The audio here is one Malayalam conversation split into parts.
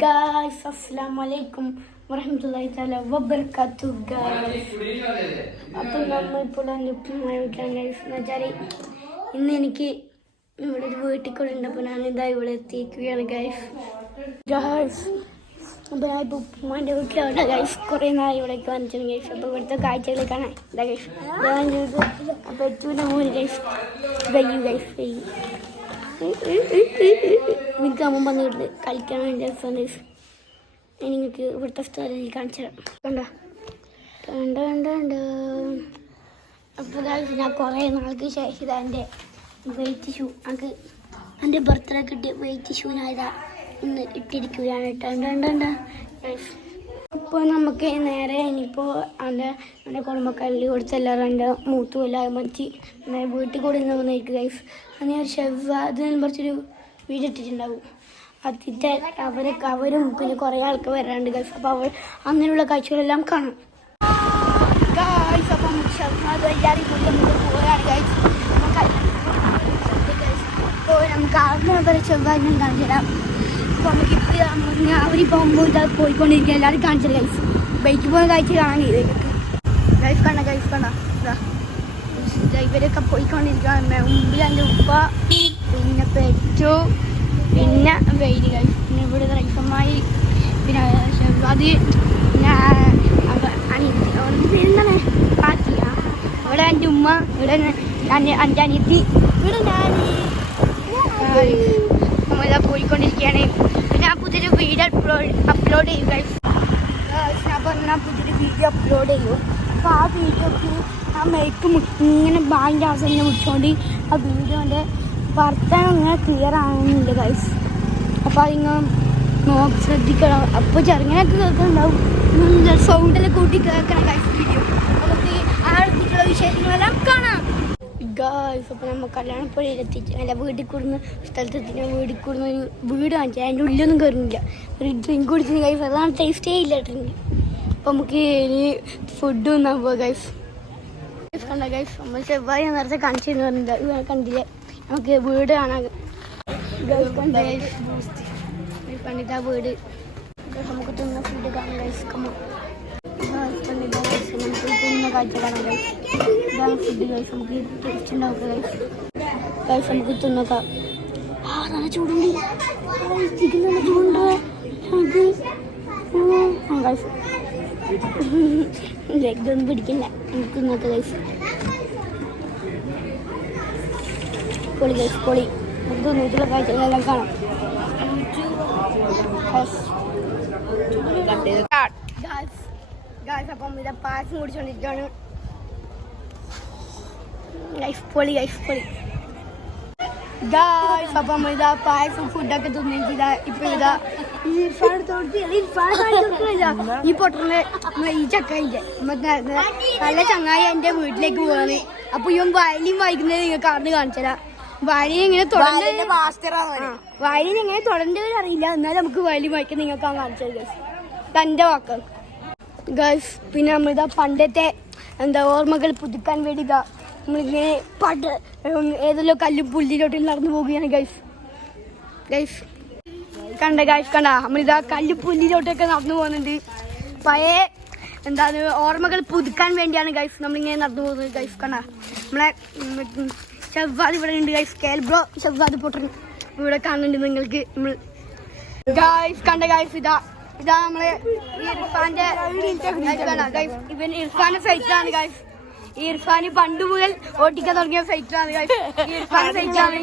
ഗായ്സ് അസ്സലാമു അലൈക്കും വറഹ്മത്തുള്ളാഹി തആല വബർക്കാത്തു ഗായ്സ് അപ്പോൾ നമ്മൾ ഇപ്പോൾ വീട്ടിലാണ് ഗൈസ് എന്ന് വെച്ചാൽ ഇന്ന് എനിക്ക് ഇവിടെ ഒരു വീട്ടിൽ കൂടെ ഉണ്ട്. അപ്പോൾ ഞാൻ ഇതാ ഇവിടെ എത്തിയിരിക്കുകയാണ് ഗൈസ് ഗായ്സ് അപ്പോൾ ഞാൻ ഇപ്പോൾ ഉപ്പുമാന്റെ വീട്ടിലാണ് ഗൈസ് കുറേ നാൾ ഇവിടേക്ക് വന്നിട്ടുണ്ട് ഗൈസ് അപ്പോൾ ഇവിടുത്തെ കാഴ്ചകൾ കാണാൻ ഇതാ ഗൈസ് അപ്പോൾ ഏറ്റവും മൂന്ന് ഗൈസ് ഗൈസ് നിങ്ങൾക്ക് അമ്മ വന്നിട്ടുണ്ട് കളിക്കാൻ വേണ്ടി രസമാണ് നിങ്ങൾക്ക് ഇവിടുത്തെ സ്ഥലം കാണിച്ചു തരാം. കണ്ടോ? കണ്ട കണ്ട കണ്ട? അപ്പോൾ ഞാൻ കുറേ നാൾക്ക് ശേഷം ഇതാ എന്റെ വെയിറ്റ് ഷൂ എനിക്ക് എന്റെ ബർത്ത്ഡേ കിട്ടിയ വെയിറ്റ് ഷൂ ഞാൻ ഇതാ ഇന്ന് ഇട്ടിരിക്കുകയാണ് കണ്ട ഗൈസ് ഇപ്പോൾ നമുക്ക് നേരെ ഇനിയിപ്പോൾ എന്റെ എന്റെ കുടുംബക്കാരിൽ കൊടുത്ത എല്ലാവരും എന്റെ മൂത്തു എല്ലാം മറ്റി വീട്ടിൽ കൂടി നിന്ന് വന്നിരിക്കും ഗൈസ് അങ്ങനെ ഒരു ഷെഫ് അതിനെ കുറച്ചൊരു വീഡിയോ ഇട്ടിട്ടുണ്ടാവും അതിന്റെ അവരൊക്കെ അവരും പിന്നെ കുറേ ആൾക്ക് വരാറുണ്ട് ഗൈസ് അപ്പോൾ അവർ അങ്ങനെയുള്ള കാഴ്ചകളെല്ലാം കാണും ഗൈസ് അപ്പം ഷെഫ് എല്ലാവരും കൂടി നമുക്ക് പോവുകയാണ് ഗൈസ് അപ്പോൾ നമുക്ക് ചെവ്വായി കാണിച്ചു തരാം അപ്പോൾ നമുക്ക് ഇപ്പോൾ അവരിപ്പോൾ പോകുമ്പോൾ ഇതാ പോയിക്കൊണ്ടിരിക്കുക എല്ലാവരും കാണിച്ചു തരാം ഗൈസ് ബൈക്കിൽ പോകുന്ന കാഴ്ച കാണാൻ ഇതൊക്കെ ഗൈസ് കണ്ട ഗൈസ് കണ്ട ഇവരൊക്കെ പോയിക്കൊണ്ടിരിക്കുകയാണ് മുമ്പിൽ എന്റെ ഉപ്പ പിന്നെ പെറ്റു പിന്നെ വെയിൽ ഗൈസ് പിന്നെ ഇവിടെ റൈഫമായി പിന്നെ അത് പിന്നെ അവ- അനിയത്തി അവളുടെ പേരെന്താണ് പാത്തി ആ ഇവിടെ എന്റെ ഉമ്മ ഇവിടെ എന്റെ അനിയത്തി ഇവിടെ ഞാനീ നമ്മളിതാ പോയിക്കൊണ്ടിരിക്കുകയാണ്. പിന്നെ ആ പുതിയൊരു വീഡിയോ അപ്ലോഡ് അപ്ലോഡ് ചെയ്യും ഗൈസ് അപ്പോൾ ഞാൻ പുതിയൊരു വീഡിയോ അപ്ലോഡ് ചെയ്യും. അപ്പോൾ ആ വീഡിയോക്ക് ആ മേക്ക് ഇങ്ങനെ ബാങ്കിന്റെ അവസ്ഥ ഇങ്ങനെ മുടിച്ചുകൊണ്ട് ആ വീഡിയോന്റെ വർത്തനം ഇങ്ങനെ ക്ലിയർ ആകുന്നുണ്ട് ഗൈസ് അപ്പോൾ അതിങ്ങനെ നോക്കി ശ്രദ്ധിക്കണം. അപ്പോൾ ചെറുങ്ങനൊക്കെ കേൾക്കുന്നുണ്ടാവും സൗണ്ടിൽ കൂട്ടി കേൾക്കണം ഗൈസ് വീഡിയോ നമുക്ക് ആ വിശേഷങ്ങളെല്ലാം കാണാം. ഗായ്സ് അപ്പോൾ നമ്മൾ കല്യാണപ്പുഴയിൽ എത്തിച്ച് അല്ല വീട്ടിൽ കൂടുന്ന സ്ഥലത്തെത്തി ഞാൻ വീട്ടിൽ കൂടുന്ന ഒരു വീട് കാണിച്ചു അതിന്റെ ഉള്ളിലൊന്നും കയറുന്നില്ല ഒരു ഡ്രിങ്ക് കുടിച്ചിന് ഗൈസ് അതാണ് ടേസ്റ്റേ ഇല്ല ഡ്രിങ്ക് അപ്പോൾ നമുക്ക് ഇനി ഫുഡ് തിന്നാൻ പോവാം ഗൈസ് കണ്ട ഗൈസ് നമ്മൾ ചെവ്വായി നേരത്തെ കാണിച്ചിരുന്നു പറഞ്ഞില്ല കണ്ടില്ല? നമുക്ക് വീട് കാണാൻ ഗൈസ് കണ്ട ഗൈസ് കണ്ടിട്ട് വീട്. നമുക്ക് തിന്ന ഫുഡ് കാണാം ഗൈസ് കമ്മ നമുക്ക് തിന്ന ഗൈസ് ഇതാണ് ഫുഡ് ഗൈസ് നമുക്ക് ടേസ്റ്റ് ഉണ്ടാവും ഗൈസ് ഗൈസ് നമുക്ക് തിന്നോക്കാം. ആ നല്ല ചൂടുണ്ട്. ചിക്കൻ നല്ല ചൂടുണ്ട്. ഗൈസ് ഇതൊന്നും പിടിക്കില്ല. നമുക്ക് ഇന്നത്തെ ഗൈസ് പൊളി ഗൈസ് പൊളി. നമുക്ക് നൂറ്റുള്ള കാഴ്ചകളെല്ലാം കാണാം ഗൈസ് ഗൈസ് അപ്പം ഇത് പായസം കുടിച്ചോണ്ടിരിക്കുകയാണ് ലൈഫ് പൊളി ലൈഫ് പൊളി. ഗൈസ് അപ്പം ഇതാ പായസം ഫുഡൊക്കെ തിന്നിട്ട് ഇതാ ഇപ്പൊ ഇതാ ഈ പൊട്ടറിന്റെ ഈ ചക്കയിന്റെ നല്ല ചങ്ങായി എന്റെ വീട്ടിലേക്ക് പോവാണ്. അപ്പൊ ഇവൻ വയലിയും വായിക്കുന്നത് നിങ്ങൾക്ക് അറിഞ്ഞ് കാണിച്ചതാ. വയലിൻ എങ്ങനെ തുടങ്ങി വയലിൻ എങ്ങനെ തുടരേണ്ടവർ അറിയില്ല. എന്നാലും നമുക്ക് വയലിൻ വായിക്കാൻ നിങ്ങൾക്ക് കാണിച്ചത് തന്റെ വാക്ക്. ഗൈസ് പിന്നെ നമ്മളിതാ പണ്ടത്തെ എന്താ ഓർമ്മകൾ പുതുക്കാൻ വേണ്ടി ഇതാ നമ്മളിങ്ങനെ പണ്ട് ഏതെല്ലോ കല്ലും പുല്ലിലോട്ട് നടന്നു പോവുകയാണ് ഗൈസ് ഗൈസ് കണ്ട ഗൈസ് കണ്ട നമ്മളിതാ കല്ല് പുല്ലിലോട്ടൊക്കെ നടന്നു പോകുന്നുണ്ട്. പഴയ എന്താണ് ഓർമ്മകൾ പുതുക്കാൻ വേണ്ടിയാണ് ഗൈസ് നമ്മളിങ്ങനെ നടന്നു പോകുന്നത് ഗൈസ് കണ്ട. നമ്മളെ ഷവ്വാദ് ഇവിടെ ഉണ്ട് ഗൈസ് കേൽബ്രോ ഷവ്വാദ് പൊട്ടൻ ഇവിടെ കാണുന്നുണ്ട് നിങ്ങൾക്ക്. നമ്മൾ ഗൈസ് കണ്ട ഗൈസ് ഇതാ. ഇതാ നമ്മളെ ഇർഫാന്റെ ഇവൻ ഇർഫാന്റെ ഫൈറ്റാണ് ഗൈസ് ഈ ഇർഫാന് പണ്ട് മുതൽ ഓട്ടിക്കാൻ തുടങ്ങിയ ഫൈറ്റാണ് ഗൈസ് ഇർഫാൻ ഫൈറ്റാണ്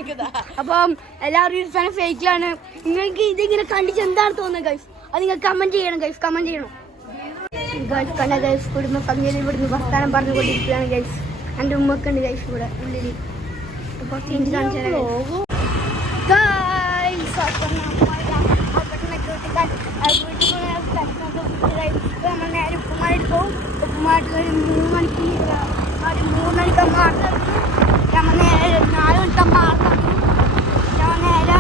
അപ്പം എല്ലാവരും ഇർഫാൻ ഫൈറ്റിലാണ് നിങ്ങൾക്ക് ഇതിങ്ങനെ കണ്ടിച്ച് എന്താണ് തോന്നുന്നത് ഗൈസ് അത് നിങ്ങൾ കമന്റ് ചെയ്യണം ഗൈസ് കമന്റ് ചെയ്യണം. ഗൈസ് കണ്ട ഗൈസ് കുടുംബ ഫംഗ്ഷൻ ഇവിടുന്ന് വർത്താനം പറഞ്ഞുകൊണ്ടിരിക്കുകയാണ് ഗൈസ് എന്റെ ഉമ്മക്കുണ്ട് ഗൈസ് ഇവിടെ ഉള്ളിൽ കുറച്ച് കാണിച്ചു നമ്മൾ നേരെ ഉപ്പുമായിട്ട് പോകും ഉപ്പുമായിട്ട് ഒരു മൂന്ന് മണിക്ക് ഒരു മൂന്ന് മണിക്ക് മാറി നമ്മൾ നേരെ നാല് മണിക്ക് മാറി നമ്മൾ നേരെ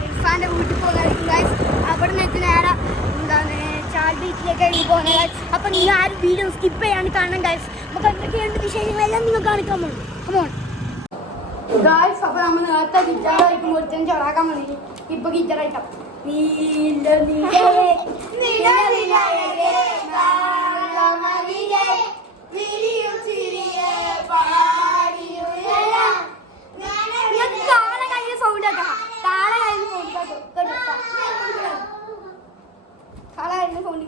ഇർഫാന്റെ വീട്ടിൽ പോകുന്ന അവിടെ നേരെ എന്താണ് ചാൽ ബീച്ചിലേക്ക് പോകുന്ന അപ്പം നിങ്ങൾ ആരും വീഡിയോ സ്കിപ്പ് ചെയ്യാണ്ട് കാണണം ഗൈസ് നമുക്ക് എന്തൊക്കെയുണ്ട് വിശേഷങ്ങളെല്ലാം നിങ്ങൾ കാണിക്കാൻ പോകും കമോൺ ഗായ്സ് അപ്പൊ നമ്മൾ നേരത്തെ കളിക്കുമ്പോൾ ഒരുത്തൻ ചടാക്കാൻ വേണ്ടി ഇപ്പൊ ഗിറ്റാർ നീല നിലയെ നിലവിലഴകെ കാളമതിലെ വിരിയും ചിരിയെ പാടിയുയരാം. കാള കയ്യിൽ സൗണ്ട് കാള കയ്യിൽ സൗണ്ട് കാള കയ്യിൽ സൗണ്ട്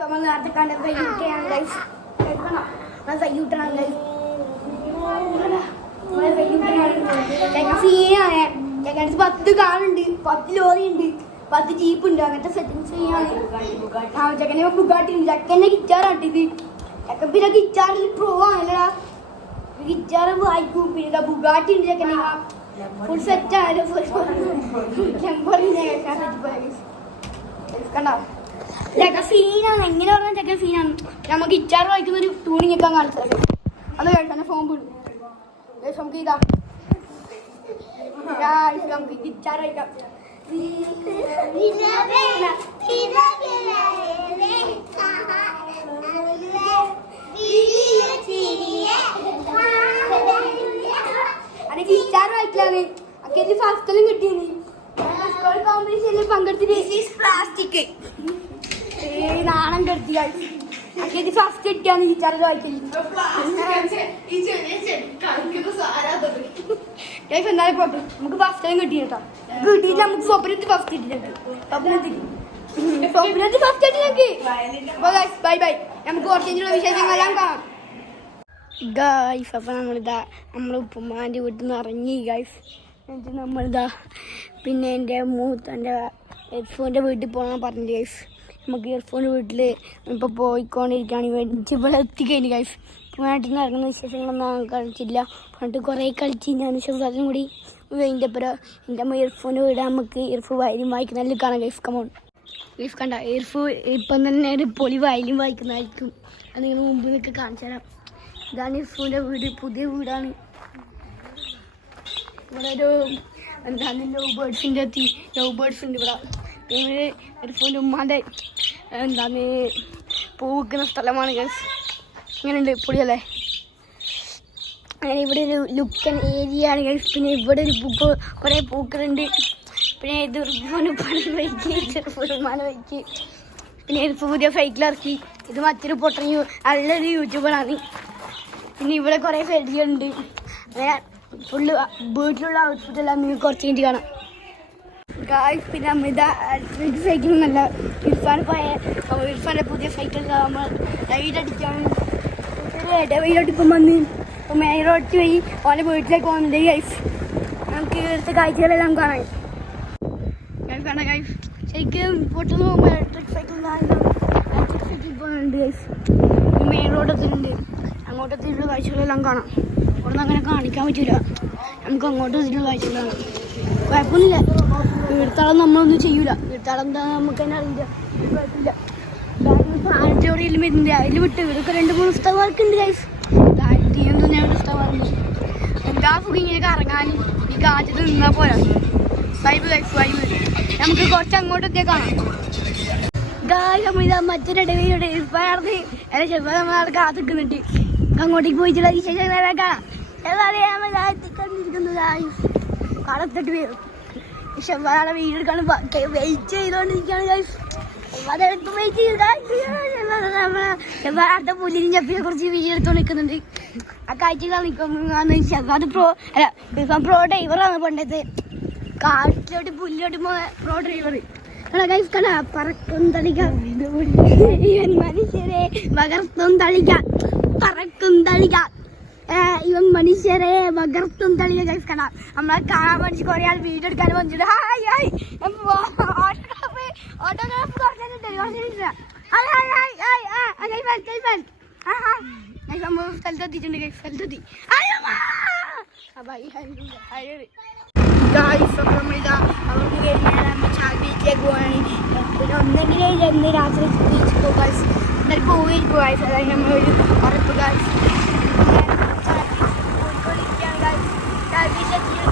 നമ്മൾ നേരത്തെ കണ്ട വൈകിട്ടാണ് ഗൈസ് വൈകിട്ടാണ് ഗൈസ് സീനാണ് ഞങ്ങൾക്ക് പത്ത് കാറുണ്ട് പത്ത് ലോറി ഉണ്ട് പത്ത് ജീപ്പ് ഉണ്ട് അങ്ങനത്തെ ആ ചെക്കനെ ബുഗാട്ടി ഉണ്ട് ചെക്കന്റെ ഗിറ്റാറാണ് ഇത്. ചെക്കൻ പിന്നെ ഗിറ്റാറിൽ പ്രോ ആണല്ലടാ ഗിറ്റാർ വായിക്കും പിന്നെ ബുഗാട്ടി ഉണ്ട് ചെക്കനെ. ഫുൾ സെറ്റ് ആയാലും കണ്ടോ? സീനാണ് എങ്ങനെ പറഞ്ഞാൽ ചെക്കൻ സീനാണ് നമുക്ക് ഗിറ്റാർ വായിക്കുന്ന ഒരു ട്യൂണിങ് ഒക്കെ കാണിച്ചത് അത് കേട്ടോ ഫോൺ വിടും നമുക്ക് ഇതാ. നമുക്ക് ഗിറ്റാർ വയ്ക്കാം അത് ഗിറ്റാർ വായിക്കലാണ് അക്കെ ഫസ്റ്റിലും കിട്ടിയത് സ്കൂൾ കോമ്പറ്റീഷനിൽ പങ്കെടുത്തിട്ട് പ്ലാസ്റ്റിക് നാണം കെടുത്തി അക്കെ ഫസ്റ്റ് കിട്ടിയാണ് ഗിറ്റാർ വായിക്കൽ. ഗൈസ് എന്തായാലും പോട്ടെ. നമുക്ക് ഫസ്റ്റ് ടൈം കിട്ടി കേട്ടോ കിട്ടിയിട്ട് നമുക്ക് സ്വപ്നത്തിൽ ഫസ്റ്റ് കിട്ടിയിട്ടുണ്ട്. സ്വപ്നത്തിൽ. സ്വപ്നത്തിൽ ഫസ്റ്റ് കിട്ടി ഞങ്ങൾക്ക് ബൈ ബൈ നമുക്ക് കുറച്ചുള്ള വിശേഷങ്ങളെല്ലാം കാണാം. ഗായ്സ് അപ്പോൾ നമ്മളിതാ നമ്മൾ ഉപ്പുമാന്റെ വീട്ടിൽ നിന്ന് ഇറങ്ങി ഗായ്സ് എന്നിട്ട് നമ്മളിതാ പിന്നെ എന്റെ മൂത്തന്റെ ഹെഡ്ഫോണിന്റെ വീട്ടിൽ പോകണം പറഞ്ഞു ഗൈസ് നമുക്ക് ഇയർഫോൺ വീട്ടിൽ ഇപ്പോൾ പോയിക്കൊണ്ടിരിക്കുകയാണ്. ഇവിടെ എത്തിക്കഴിഞ്ഞു ഗൈസ് നാട്ടിൽ ഇറങ്ങുന്ന വിശേഷങ്ങളൊന്നും കളിച്ചില്ല പണ്ട് കുറേ കളിച്ച് ഞാൻ ശബ്ദം കൂടി അതിന്റെ അപ്പുറം എന്റെ അമ്മ ഇയർഫോൺ വിടാൻ നമുക്ക് ഇയർഫോൺ വയലും വായിക്കുന്ന കാണാം ലൈഫ് കമോൺ ലൈഫ് കണ്ട ഇയർഫോൺ ഇപ്പം തന്നെ ഒരു പൊളി വയലും വായിക്കുന്നതായിരിക്കും. അത് നിങ്ങൾ മുമ്പിൽ നിന്നൊക്കെ കാണിച്ചു തരാം. ഇതാണ് ഇയർഫോണിന്റെ വീട് പുതിയ വീടാണ്. ഇവിടെ ഒരു എന്താണ് ലവ് ബേർഡ്സിന്റെ എത്തി ലവ് ബേർഡ്സ് ഉണ്ട് ഇവിടെ. പിന്നെ ഉമ്മാന്റെ എന്താണ് പൂ വെക്കുന്ന സ്ഥലമാണ് ഗൈസ് ഇങ്ങനെയുണ്ട് പൊളിയല്ലേ? അങ്ങനെ ഇവിടെ ഒരു ലുക്കൻ ഏരിയ ആണ്. പിന്നെ ഇവിടെ ഒരു ബുക്ക് കുറേ പൂക്കളുണ്ട്. പിന്നെ ഇർഫോന് പണം വയ്ക്ക് ചെറുപ്പമാന വയ്ക്ക് പിന്നെ ഇത് പുതിയ സൈക്കിളിറക്കി ഇത് മറ്റൊരു പൊട്ടൻ നല്ലൊരു യൂട്യൂബറാണ് പിന്നെ ഇവിടെ കുറേ ഫെഡിയുണ്ട് അങ്ങനെ ഫുള്ള് വീട്ടിലുള്ള ഔട്ട്ഫിറ്റ് എല്ലാം നിങ്ങൾക്ക് കുറച്ച് കഴിഞ്ഞിട്ട് കാണാം. ഗായ്സ് പിന്നെ അമിത സൈക്കിൾ നല്ല ഇർഫാൻ പോയ ഇർഫാന്റെ പുതിയ സൈക്കിൾ നമ്മൾ ലൈറ്റ് അടിക്കാൻ ഇടവയിലോട്ടിപ്പം വന്ന് ഇപ്പം മെയിൻ റോഡ് വഴി ഓന്റെ വീട്ടിലേക്ക് പോകുന്നുണ്ട് ഗൈഫ് നമുക്ക് ഇവിടുത്തെ കാഴ്ചകളെല്ലാം കാണാൻ ഗൈഫ് കാണാം ഗൈഫ് ശരിക്കും പൊട്ടുന്ന പോകുമ്പോൾ ഇലക്ട്രിക് സൈക്കിൾ ഇലക്ട്രിക് സൈക്കിൾ പോകുന്നുണ്ട് ഗൈഫ് മെയിൻ റോഡ് എത്തുന്നുണ്ട് അങ്ങോട്ട് എത്തിയിട്ടുള്ള കാഴ്ചകളെല്ലാം കാണാം. അവിടെ അങ്ങനെ കാണിക്കാൻ പറ്റില്ല നമുക്ക് അങ്ങോട്ട് എത്തിയിട്ടുള്ള കാഴ്ചകൾ കാണാം. കുഴപ്പമൊന്നുമില്ല. വീഴ്ത്താളം നമ്മളൊന്നും ചെയ്യൂല. വീഴ്ത്താളം എന്താ നമുക്ക് തന്നെ അറിയില്ല. കുഴപ്പമില്ല. പാലച്ചോറിയിൽ വരുന്നുണ്ട് അതിൽ വിട്ട് ഇവരൊക്കെ രണ്ട് മൂന്ന് സ്ഥലങ്ങളൊക്കെ ഉണ്ട് ഗൈസ് താഴ്ത്തിയൊന്നും ഞാൻ സ്ഥലമുണ്ട് എന്താ സുഖം ഇങ്ങനെ കറങ്ങാൻ ഈ കാറ്റത്ത് നിന്നാ പോരാ. വൈബ് ഗൈസ് വൈബ് നമുക്ക് കുറച്ച് അങ്ങോട്ട് എത്തിയാൽ കാണാം. ഗായ് നമ്മൾ ഇതാ മറ്റൊരു ഇടവയിലൂടെ ഇപ്പാർന്ന് എന്നെ ചെറുപ്പം നമ്മൾ കാത്ത് നിൽക്കുന്നുണ്ട് അങ്ങോട്ടേക്ക് പോയിട്ടുള്ള വിശേഷം നേരം കാണാം. എത്തിക്കൊണ്ടിരിക്കുന്നു കാലത്തൊട്ട് വരും ഷെവാടെ വീടെടുക്കാണ് വെയിറ്റ് ചെയ്തുകൊണ്ടിരിക്കുകയാണ് ഗൈസ് അടുത്ത പുല്ലിനും ചപ്പിനെ കുറിച്ച് വീഡിയോ എടുത്തോണ്ട് നിൽക്കുന്നുണ്ട് ആ കാഴ്ചകളാണ് ഇപ്പം ഷെവാദ് പ്രോ അല്ല പ്രോ ഡ്രൈവറാണ് പണ്ടത്തെ. കാട്ടിലോട്ട് പുല്ലോട്ട് പ്രോ ഡ്രൈവർ കണ പറക്കും തളിക്കാം. മനുഷ്യരെ പകർത്തും തളിക്കാം. പറക്കും തളിക്കാം. ഇവൻ മനുഷ്യരെ പകർത്തും തളിയ ഗൈസ് കണ നമ്മളെ കാണാൻ മനുഷ്യ കുറെ ആൾ വീഡിയോ എടുക്കാൻ വന്നിട്ട് ഹായ് ഹായ്. ഓട്ടോഗ്രാഫ് ഓട്ടോഗ്രാഫ് കുറച്ചിട്ടുണ്ട് കുറച്ചിട്ടുണ്ട് ഹായ് ഹായ് ഹായ് ഹായ് ആ കൈഫാൻ കൈഫാൻ ആ ആ ഗൈസ് നമ്മൾ സ്ഥലത്തെത്തിയിട്ടുണ്ട് ഗൈസ് സ്ഥലത്തെത്തി അയ്യോ ബൈ ഹായ് ഹായ് ഗായ്സ് അപ്പോൾ നമ്മളിതാ അവർക്ക് കഴിഞ്ഞാൽ നമ്മൾ ചാൽ ബീച്ചിലേക്ക് പോവാണ് പിന്നെ ഒന്നെങ്കിലും ഇന്ന് രാത്രി ബീച്ചിൽ പോകും ഗായ്സ് എന്നാലും പോയിരിക്കും ഗായ്സ് അതായത് നമ്മളൊരു ഉറപ്പ് ഗായ്സ്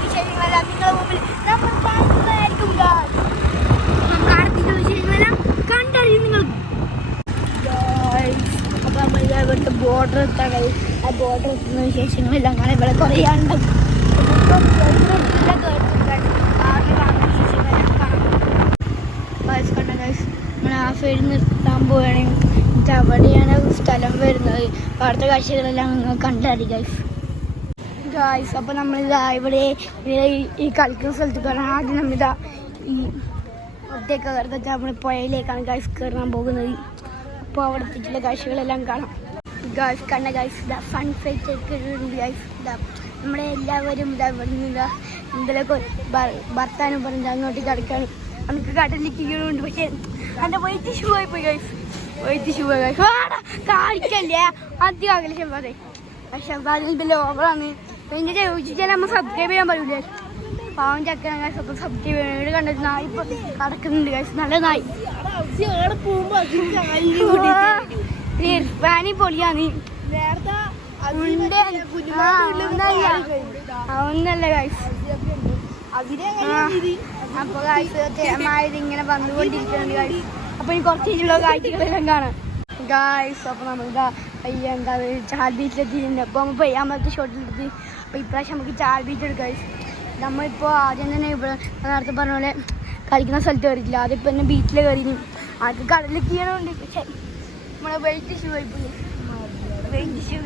വിശേഷങ്ങളെല്ലാം നിങ്ങളുടെ മുമ്പിൽ നമ്മൾ കാണുന്നതായിരിക്കും ഗായ്സ് നമ്മുടെ ഇവിടുത്തെ ബോർഡർ എത്താണ് ആ ബോർഡർ എത്തുന്ന വിശേഷങ്ങളെല്ലാം കാണാൻ ഇവിടെ കുറേ ഉണ്ട് നിർത്താൻ പോവുകയാണെങ്കിൽ അവിടെയാണ് സ്ഥലം വരുന്നത്. അവിടുത്തെ കാഴ്ചകളെല്ലാം നിങ്ങൾ കണ്ടാതി ഗൈസ് ഗായ്സ് അപ്പോൾ നമ്മളിതാ ഇവിടെ ഈ കളിക്കുന്ന സ്ഥലത്ത് കയറാൻ ആദ്യം നമ്മളിതാ ഈ ഒറ്റയ്ക്ക് കയറുന്നിട്ട് നമ്മൾ പുഴയിലേക്കാണ് ഗായ്സ് കയറാൻ പോകുന്നത്. അപ്പോൾ അവിടെ എത്തിയിട്ടുള്ള കാഴ്ചകളെല്ലാം കാണാം. ഗായ്സ് കണ്ട ഗേൾസ് ഇതാ ഫൺ ഫൈറ്റ് ഒക്കെ ഉണ്ട് ഇതാ നമ്മുടെ എല്ലാവരും ഇതാ ഇവിടെ നിന്ന് ഇതാ എന്തെങ്കിലുമൊക്കെ ഭർത്താനും പറഞ്ഞ് അങ്ങോട്ട് കിടക്കാണ് നമുക്ക് കടലിലേക്ക് വീഴുന്നുണ്ട് പക്ഷേ എന്റെ വൈറ്റ് ഷൂ ആയി പോയി ഗൈസ് വൈറ്റ് ഷൂ ആയി കാണിക്കല്ലേ? ആദ്യം ആകില്ല ഷെബാദെ പക്ഷെ അതിൽ ഓവറാണ് പിന്നെ ചോദിച്ചാൽ നമ്മൾ സബ്സ്ക്രൈബ് ചെയ്യാൻ പറയൂലേ? പാവം ചക്കര ഗൈസ് അപ്പം സബ്സ്ക്രൈബ് ചെയ്യാൻ കണ്ടിട്ട് നായി കടക്കുന്നുണ്ട് കിടക്കുന്നുണ്ട് ഗൈസ് നല്ല നായി. ഇർഫാനി ഒന്നല്ല. ഗൈസ് അപ്പൊ ഗൈസ് തിരമായത് ഇങ്ങനെ വന്നുകൊണ്ടിരിക്കുന്നുണ്ട് ഗൈസ് അപ്പൊ ഇനി കുറച്ച് കഴിഞ്ഞുള്ള കാഴ്ചകളെല്ലാം കാണാം. ഗായ്സ് അപ്പൊ നമ്മൾ ഇതാ പയ്യ എന്താ ചാൽ ബീച്ചിലെത്തിയിട്ടുണ്ട്. അപ്പൊ നമ്മൾ പയ്യാമത്തെ ഷോട്ടിലെത്തി അപ്പൊ ഇപ്രാവശ്യം നമുക്ക് ചാൽ ബീച്ച് എടുക്കാം. നമ്മളിപ്പോ ആദ്യം തന്നെ ഇവിടെ നേരത്തെ പറഞ്ഞ പോലെ കളിക്കുന്ന സ്ഥലത്ത് കയറിയിട്ടില്ല. ആദ്യം ഇപ്പൊ തന്നെ ബീച്ചിൽ കയറി ആദ്യം കടലിൽ ചെയ്യണമുണ്ട് പക്ഷെ നമ്മളെ വെയിറ്റ് ഷൂ പോയി. ഷൂ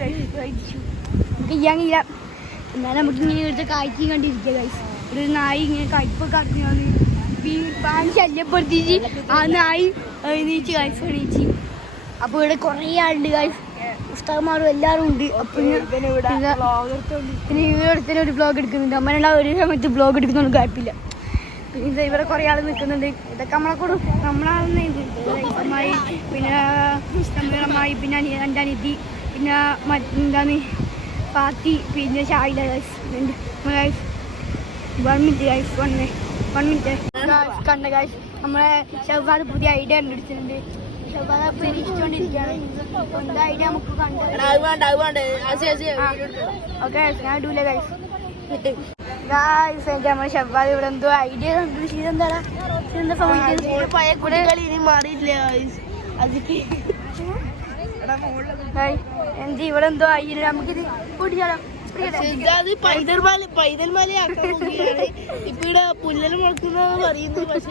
ഷൂ നമുക്ക് ചെയ്യാൻ കഴിയില്ല. എന്നാലും നമുക്ക് ഇങ്ങനെ ഇവിടുത്തെ കാഴ്ചയും കണ്ടിരിക്കുക ഗൈസ് ഒരു നായി ഇങ്ങനെ കയ്പ് കടന്നു വന്ന് വീപ്പാൻ ശല്യപ്പെടുത്തിച്ച് ആ നായി എണീച്ച് ഗൈസ് എണീച്ച് അപ്പോൾ ഇവിടെ കുറേ ആളുണ്ട് ഗൈസ് പുസ്തകന്മാരും എല്ലാവരും ഉണ്ട്. പിന്നെ ഇവിടെ ഒരു ബ്ലോഗ് എടുക്കുന്നുണ്ട്. അമ്മനുള്ള ഒരു സമയത്ത് ബ്ലോഗ് എടുക്കുന്നൊന്നും കുഴപ്പമില്ല. ഇത് ഇവിടെ കുറേ ആൾ നിൽക്കുന്നുണ്ട് ഇതൊക്കെ നമ്മളെ കൂടെ നമ്മളാണെന്ന് അമ്മായി പിന്നെ അമ്മായി പിന്നെ എന്റെ അനിധി പിന്നെ എന്താന്ന് എന്താണ് പാത്തി പിന്നെ ഷായില guys guys one minute guys one one minute കണ്ട ഗൈസ് നമ്മളെ ഷൗബാദ് പുതിയ ഐഡിയ കണ്ടുപിടിച്ചിട്ടുണ്ട്. ഷൗബാദ് പരീക്ഷിച്ചുകൊണ്ടിരിക്കുകയാണ് ഐഡിയ നമുക്ക് കണ്ടു? ഓക്കെ ഞാൻ ഇടൂല ഗൈസ് നമ്മുടെ ഷബ്ബാദ് ഇവിടെ എന്തോ ഐഡിയ കണ്ടുപിടിച്ച് ഇതെന്താടാ ഇതെന്താ സംഭവിച്ചത്? പഴയ കുട്ടികളി ഇനി മാറിയില്ല അതിക്ക്. ഗൈസ് എന്ത് ഇവിടെ എന്തോ ആയില്ല നമുക്കിത് കൂട്ടിച്ചാലോ അത് പൈതൽമാല പൈതൽമാലയാക്കാൻ ഇപ്പൊ ഇവിടെ പുല്ലൽ മുളക്കുന്നത് പറയുന്നു പക്ഷെ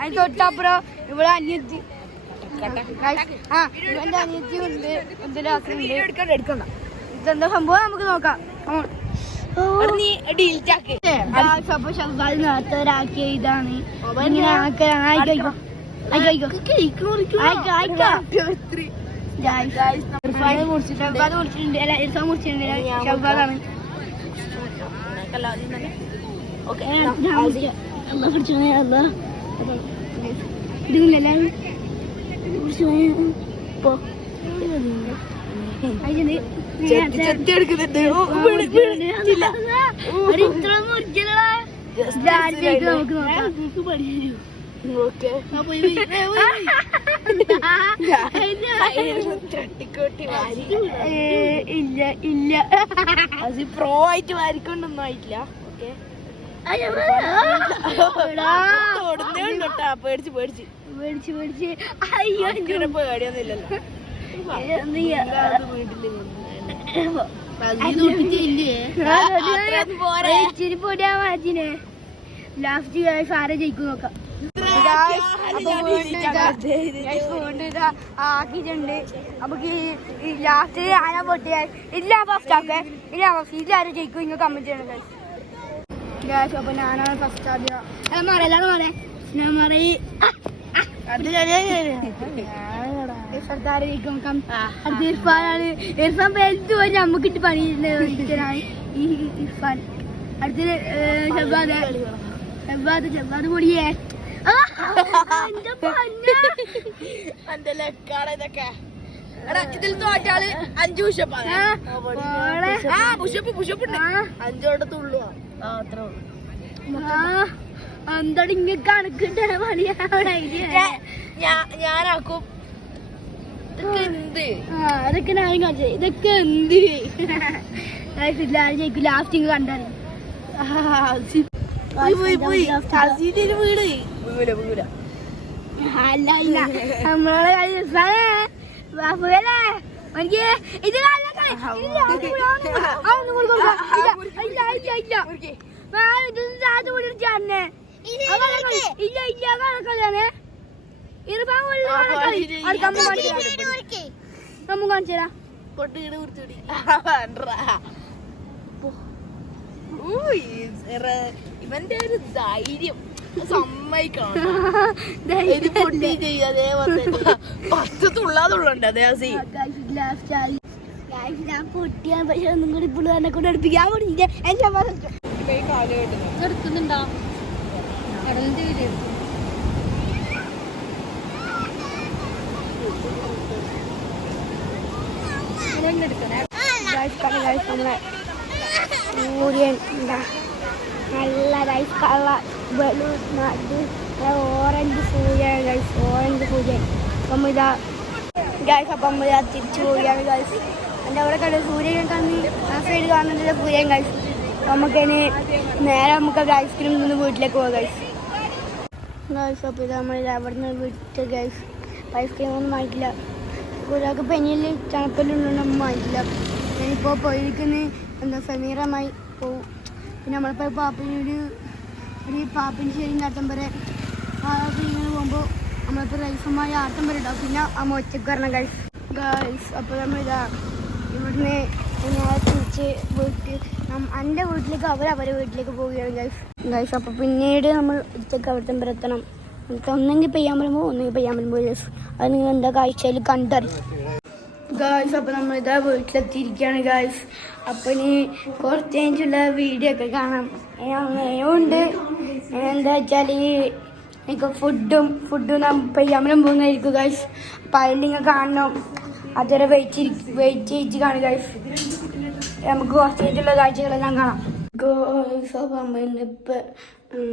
അതിന് തൊട്ടപ്പുറം ഇവിടെ അനിയത്തി. ആ ഇവന്റെ അനിയത്തി ഉണ്ട്. എന്തെങ്കിലും ഇതെന്താ സംഭവം? നമുക്ക് നോക്കാം. ഒരാക്കിയ ഇതാണ്. ഇങ്ങനെ ആക്കാൻ ആയിക്കോ ആയിക്കോ ആയിക്കോ ആയിക്കോ ഷബ്ബാദ് കുടിച്ചിട്ടുണ്ട് അല്ല ഇർഫാൻ കുടിച്ചിട്ടുണ്ട് ഷബ്ബാദാണ് ഓക്കെ. അല്ല കുടിച്ചോണേ അല്ല ഇതില്ലല്ലേ കുടിച്ചോണേ പോ ചെത്തി ചെത്തി എടുക്കുന്നുണ്ട് ഓ, വീണ്, വീണ്. ഇല്ല. ഇല്ല. അത് പ്രോ ആയിട്ട് വാരിക്കൊണ്ടൊന്നും ആയിട്ടില്ല. ഓക്കെ. പേടിച്ച് പേടിച്ച്. പേടിച്ച് പേടിച്ച്. അയ്യോ പേടിയൊന്നുമില്ലല്ലോ ഇച്ചിരി പൊടിയാ മാറ്റിനെ ലാസ്റ്റ് ഗൈസ് ആരെ ജയിക്കും നോക്കാം ആക്കിയിട്ടുണ്ട് നമുക്ക് ഈ ലാസ്റ്റ് ആന പൊട്ടിയാൽ ഇല്ല ഫസ്റ്റ് ആക്കെ ഇല്ല ഫസ്റ്റ് ഇതിൽ ആരും ജയിക്കും ഇങ്ങനെ കമന്റ് ചെയ്യണം ഗൈസ് ഗൈസ് അപ്പൊ ഞാനാണ് ഫസ്റ്റ് ആദ്യം അല്ല മറയല്ലാണ് മറേ ഞാൻ കം അത് ഇർഫാനാണ്. ഇർഫാൻ പേരിട്ട് പോയി നമുക്ക് ഇട്ട് പണിയാണ് ഈ ഇർഫാൻ. അടുത്തത് ഷബാദ് ഷബാദ് ഷബാദ് പൊടിയേ ഇതിൽ തോറ്റാൾ അഞ്ചു പുഷപ്പാണ്. ആ, മോളെ. ആ പുഷപ്പ് പുഷപ്പ് ഉണ്ട് ആ, അഞ്ചോടെ തുള്ളു ആ അത്ര ആ, എന്താണ് ഇങ്ങ കണക്കിട്ട പണിയാ. ഞാനാക്കും. അതൊക്കെ ഞാൻ കാണിച്ചത് ഇതൊക്കെ എന്ത്? ജയിക്കും? ലാസ്റ്റ് കണ്ടാൽ അല്ല ഇല്ല. നമ്മളെ ഇത്. ഇല്ല. ഇല്ല, ഇല്ല, കമ്മ കാണിച്ചു തരാം പൊട്ടുകീട് കുറിച്ചുകൂടി ഇവന്റെ ഒരു ധൈര്യം. സമ്മതിക്കണം. പൊട്ടി ചെയ്യാതെ പത്ത് തുള്ളാതുള്ളുണ്ട് അതേ സി ഞാൻ പക്ഷെ ഒന്നും കൂടി ഇപ്പോൾ എന്നെ കൊണ്ട് അടുപ്പിക്കാൻ പറ്റില്ല എന്റെ എടുക്കുന്നുണ്ടോ നമ്മളെ സൂര്യൻ എന്താ നല്ല റൈസ് കളർ ബലൂൺ ഓറഞ്ച് സൂര്യൻ ഗൈസ് ഓറഞ്ച് സൂര്യൻ അപ്പം ഇതാ ഗൈസ് അപ്പം ഇതാ തിരിച്ചു പോവുകയാണ് ഗൈസ് എന്റെ അവിടെ കണ്ട സൂര്യൻ കന്നി ആ സൈഡ് കാണുന്നില്ല സൂര്യൻ ഗൈസ് നമുക്കിനി നേരെ നമുക്ക് ഐസ്ക്രീം നിന്ന് വീട്ടിലേക്ക് പോകാം ഗൈസ് ഗൈസ് അപ്പോൾ ഇത് നമ്മൾ അവിടെ നിന്ന് വിട്ട് ഗൈസ് ഐസ്ക്രീം ഒന്നും വാങ്ങിക്കില്ല ഒരാൾക്ക് പെനിയിൽ തണുപ്പലുണ്ടെന്നും വാങ്ങിക്കില്ല ഞാനിപ്പോൾ പോയിരിക്കുന്ന എന്താ സമീറമായി പോവും. പിന്നെ നമ്മളിപ്പോൾ പാപ്പിനൊരു ഒരു പാപ്പിന് ശരി ആട്ടം വരെ ഇങ്ങനെ പോകുമ്പോൾ നമ്മളിപ്പോൾ റൈസുമായി ആട്ടം വരെ ഉണ്ടാവും. പിന്നെ അമ്മ ഒച്ചക്ക് വരണം ഗൈസ് ഗൈസ് അപ്പോൾ നമ്മളിതാ ഇവിടുന്ന് ഞാൻ തിരിച്ച് വീട്ടിൽ എന്റെ വീട്ടിലേക്ക് അവർ അവരെ വീട്ടിലേക്ക് പോവുകയാണ് ഗൈസ് ഗൈസ് അപ്പോൾ പിന്നീട് നമ്മൾ ഉച്ചയ്ക്ക് അവിടുത്തെ എത്തണം. നമുക്ക് ഒന്നെങ്കിൽ പെയ്യാൻ വരുമ്പോൾ ഒന്നെങ്കിൽ പെയ്യാൻ വരുമ്പോൾ ഗൈസ് അത് നിങ്ങൾ എന്താ കാഴ്ചയിൽ കണ്ടറിയും? ഗായ്സ് അപ്പോൾ നമ്മൾ ഇതാ വീട്ടിലെത്തിയിരിക്കുകയാണ് ഗായ്സ് അപ്പോൾ ഇനി കുറച്ച് കഴിഞ്ഞുള്ള വീഡിയോ ഒക്കെ കാണാം. ഉണ്ട്. എന്താ വെച്ചാൽ എനിക്ക് ഫുഡും ഫുഡും പയ്യാമ്പലം പോകുന്നതായിരിക്കും ഗായ്സ് അപ്പോൾ അതിൽ നിങ്ങൾ കാണണം. അതുവരെ വെയിറ്റ് വെയിറ്റ് ചെയ്ത് കാണും ഗായ്സ് നമുക്ക് കുറച്ച് കഴിഞ്ഞുള്ള കാഴ്ചകളെല്ലാം കാണാം. അപ്പോൾ അമ്മ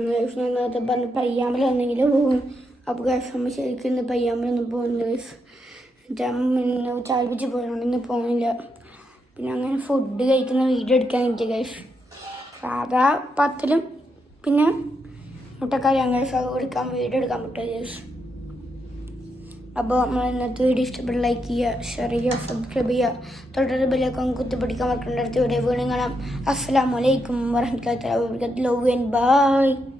ഗായ്സ് ഞാൻ നേരത്തെ പറഞ്ഞ് പയ്യാമ്പലം എന്തെങ്കിലും പോകും. അപ്പോൾ ഗായ്സ് അമ്മ ശരിക്കും ഇന്ന് പയ്യാമലൊന്നും പോകുന്നു ഗായ്സ് ഇന്ന് ചാൽപ്പിച്ച് പോയതുകൊണ്ട് ഇന്ന് പോകുന്നില്ല പിന്നെ അങ്ങനെ ഫുഡ് കഴിക്കുന്ന വീഡിയോ എടുക്കാൻ എനിക്ക് ഗൈസ് സാധാ പത്തിലും പിന്നെ മുട്ടക്കറി അങ്ങനെ എടുക്കാൻ വീഡിയോ എടുക്കാൻ പറ്റും ഗൈസ് അപ്പോൾ നമ്മൾ ഇന്നത്തെ വീഡിയോ ഇഷ്ടപ്പെട്ട ലൈക്ക് ചെയ്യുക ഷെയർ ചെയ്യുക സബ്സ്ക്രൈബ് ചെയ്യുക. തൊട്ടടുത്ത ബെല്ലൊക്കെ കുത്തിപ്പിടിക്കാൻ മറക്കേണ്ട. അടുത്ത് വീഡിയോ വീണ്ടും കാണാം. അസ്സാം വലൈക്കും വബറകാതുഹു. Love and by